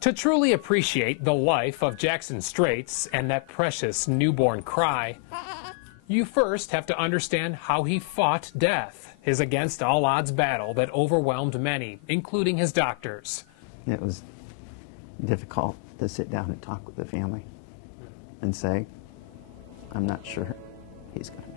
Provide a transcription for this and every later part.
To truly appreciate the life of Jackson Straits and that precious newborn cry, you first have to understand how he fought death, his against all odds battle that overwhelmed many, including his doctors. It was difficult to sit down and talk with the family and say, I'm not sure he's going to make it.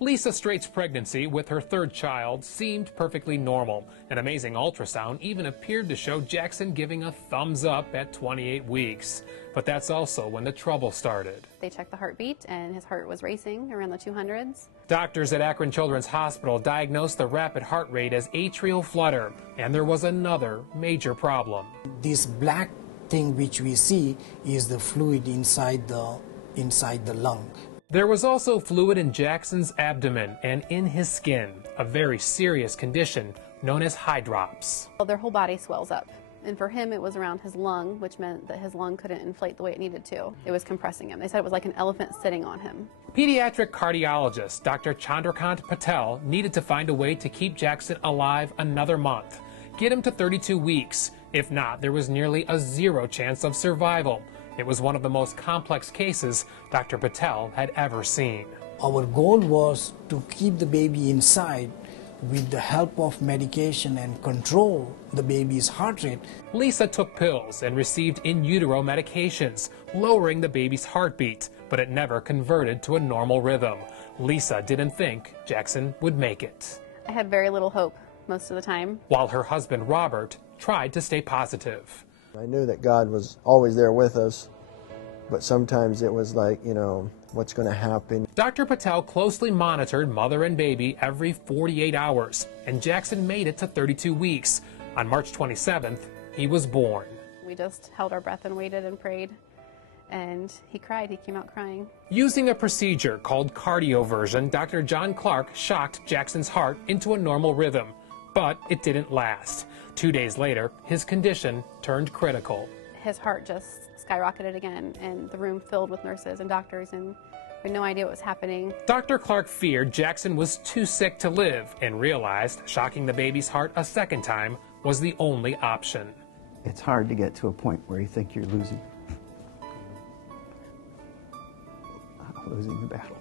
Lisa Straight's pregnancy with her third child seemed perfectly normal. An amazing ultrasound even appeared to show Jackson giving a thumbs up at 28 weeks. But that's also when the trouble started. They checked the heartbeat and his heart was racing around the 200s. Doctors at Akron Children's Hospital diagnosed the rapid heart rate as atrial flutter, and there was another major problem. This black thing which we see is the fluid inside the lung. There was also fluid in Jackson's abdomen and in his skin, a very serious condition known as hydrops. Well, their whole body swells up. And for him, it was around his lung, which meant that his lung couldn't inflate the way it needed to. It was compressing him. They said it was like an elephant sitting on him. Pediatric cardiologist Dr. Chandrakant Patel needed to find a way to keep Jackson alive another month, get him to 32 weeks. If not, there was nearly a zero chance of survival. It was one of the most complex cases Dr. Patel had ever seen. Our goal was to keep the baby inside with the help of medication and control the baby's heart rate. Lisa took pills and received in utero medications, lowering the baby's heartbeat, but it never converted to a normal rhythm. Lisa didn't think Jackson would make it. I had very little hope most of the time. While her husband, Robert, tried to stay positive. I knew that God was always there with us, but sometimes it was like, what's going to happen? Dr. Patel closely monitored mother and baby every 48 hours, and Jackson made it to 32 weeks. On March 27th, he was born. We just held our breath and waited and prayed, and he cried. He came out crying. Using a procedure called cardioversion, Dr. John Clark shocked Jackson's heart into a normal rhythm, but it didn't last. 2 days later, his condition turned critical. His heart just skyrocketed again, and the room filled with nurses and doctors, and we had no idea what was happening. Dr. Clark feared Jackson was too sick to live and realized shocking the baby's heart a second time was the only option. It's hard to get to a point where you think you're losing the battle.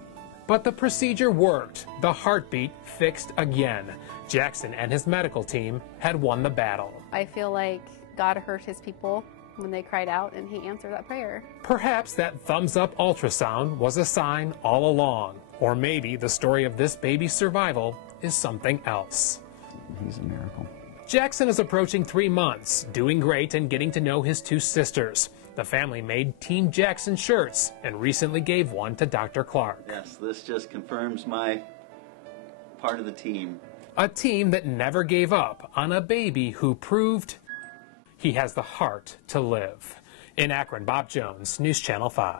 But the procedure worked. The heartbeat fixed again. Jackson and his medical team had won the battle. I feel like God heard his people when they cried out, and he answered that prayer. Perhaps that thumbs-up ultrasound was a sign all along. Or maybe the story of this baby's survival is something else. He's a miracle. Jackson is approaching 3 months, doing great and getting to know his two sisters. The family made Team Jackson shirts and recently gave one to Dr. Clark. Yes, this just confirms my part of the team. A team that never gave up on a baby who proved he has the heart to live. In Akron, Bob Jones, News Channel 5.